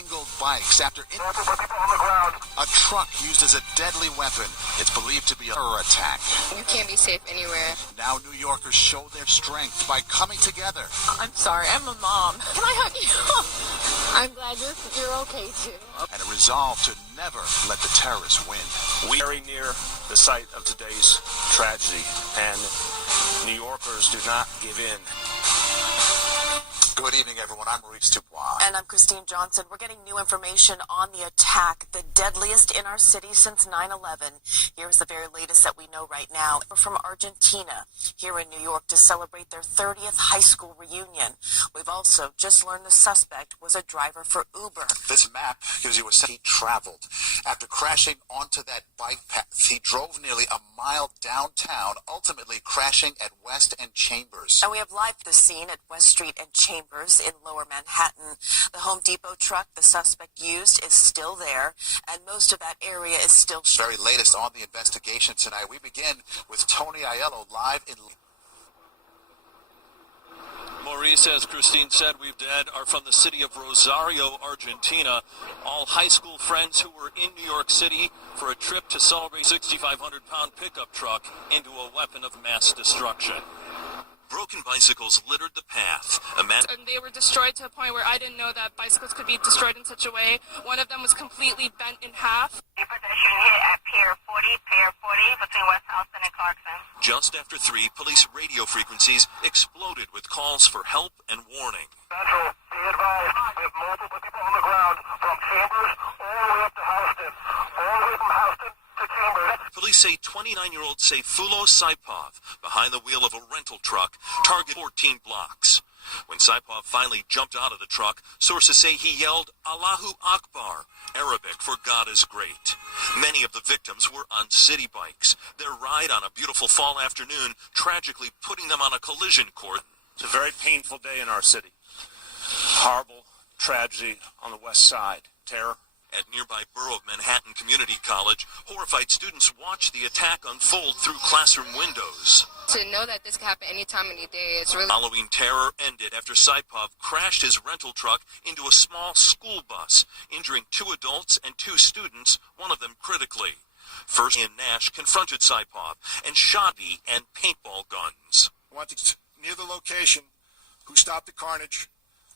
mangled bikes after a truck used as a deadly weapon. It's believed to be a terror attack. You can't be safe anywhere. Now New Yorkers show their strength by coming together. I'm sorry, I'm a mom. Can I hug you? I'm glad you're okay too. And a resolve to never let the terrorists win. We are very near the site of today's tragedy, and New Yorkers do not give in. Good evening, everyone. I'm Maurice Dubois. And I'm Christine Johnson. We're getting new information on the attack, the deadliest in our city since 9/11. Here's the very latest that we know right now. We're from Argentina, here in New York, to celebrate their 30th high school reunion. We've also just learned the suspect was a driver for Uber. This map gives you a sense he traveled. After crashing onto that bike path, he drove nearly a mile downtown, ultimately crashing at West and Chambers. And we have live the scene at West Street and Chambers in Lower Manhattan. The Home Depot truck the suspect used is still there, and most of that area is still... Very latest on the investigation tonight. We begin with Tony Aiello live in... Maurice, as Christine said, we've dead are from the city of Rosario, Argentina. All high school friends who were in New York City for a trip to celebrate a 6,500-pound pickup truck into a weapon of mass destruction. Broken bicycles littered the path. And they were destroyed to a point where I didn't know that bicycles could be destroyed in such a way. One of them was completely bent in half. A pedestrian hit at Pier 40 between West Houston and Clarkson. Just after 3, police radio frequencies exploded with calls for help and warning. Central, be advised, we have multiple people on the ground from Chambers all the way up to Houston. All the way from Houston to Chambers. Police say 29-year-old Seyfulo Saipov, behind the wheel of a rental truck, targeted 14 blocks. When Saipov finally jumped out of the truck, sources say he yelled, Allahu Akbar, Arabic for God is great. Many of the victims were on city bikes, their ride on a beautiful fall afternoon tragically putting them on a collision course. It's a very painful day in our city. Horrible tragedy on the west side. Terror. At nearby borough of Manhattan Community College, horrified students watched the attack unfold through classroom windows. To know that this could happen any time, any day, is really... Halloween terror ended after Saipov crashed his rental truck into a small school bus, injuring 2 adults and 2 students, one of them critically. First, Ian Nash confronted Saipov and shot him and paintball guns. Near the location, who stopped the carnage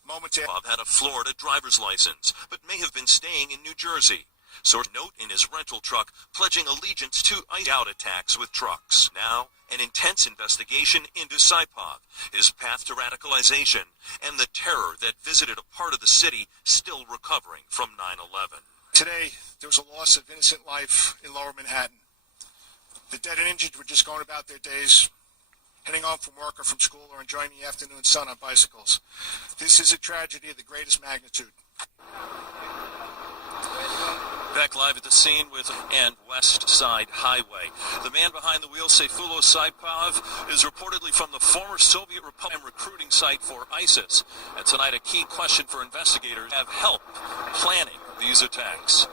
momentarily. Saipov had a Florida driver's license, but may have been staying in New Jersey. Source note in his rental truck pledging allegiance to out attacks with trucks. Now, an intense investigation into Saipov, his path to radicalization, and the terror that visited a part of the city still recovering from 9/11. Today, there was a loss of innocent life in Lower Manhattan. The dead and injured were just going about their days, heading home from work or from school or enjoying the afternoon sun on bicycles. This is a tragedy of the greatest magnitude. Back live at the scene with and West Side Highway. The man behind the wheel, Seyfulo Saipov, is reportedly from the former Soviet Republic recruiting site for ISIS. And tonight, a key question for investigators: have help planning these attacks.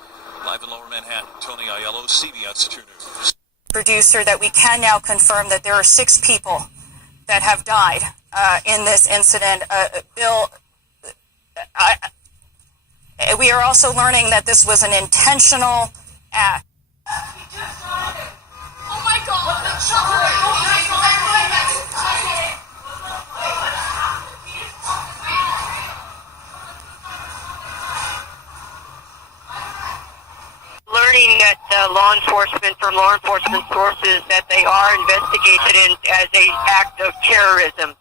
Live in Lower Manhattan, Tony Aiello, CBS 2 News. Producer, that we can now confirm that there are 6 people that have died in this incident. Bill, we are also learning that this was an intentional act. Oh my God! Learning that law enforcement sources that they are investigated as an act of terrorism.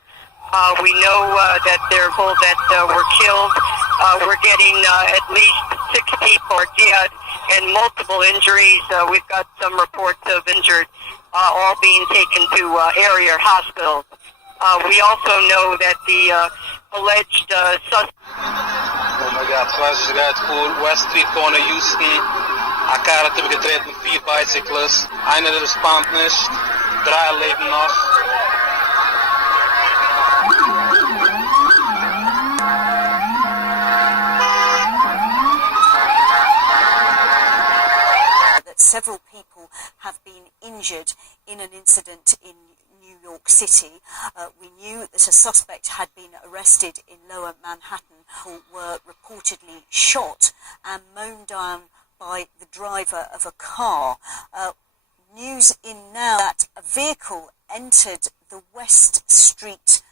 We know that there are people that were killed. We're getting at least 6 people are dead and multiple injuries. We've got some reports of injured, all being taken to area hospitals. We also know that the alleged suspect... Oh my God, zoals je eruit voor West Street going to Houston. Elkaar hebben getraind met 4 bicyclists. Einer der spannend nicht. 3 leben noch. Several people have been injured in an incident in New York City. We knew that a suspect had been arrested in Lower Manhattan who were reportedly shot and mown down by the driver of a car. News in now that a vehicle entered the West Street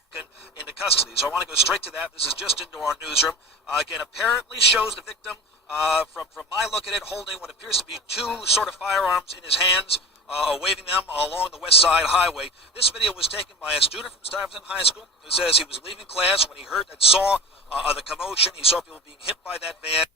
into custody. So I want to go straight to that. This is just into our newsroom. Again, apparently shows the victim, from my look at it, holding what appears to be two sort of firearms in his hands, waving them along the West Side Highway. This video was taken by a student from Stuyvesant High School who says he was leaving class when he saw the commotion. He saw people being hit by that van.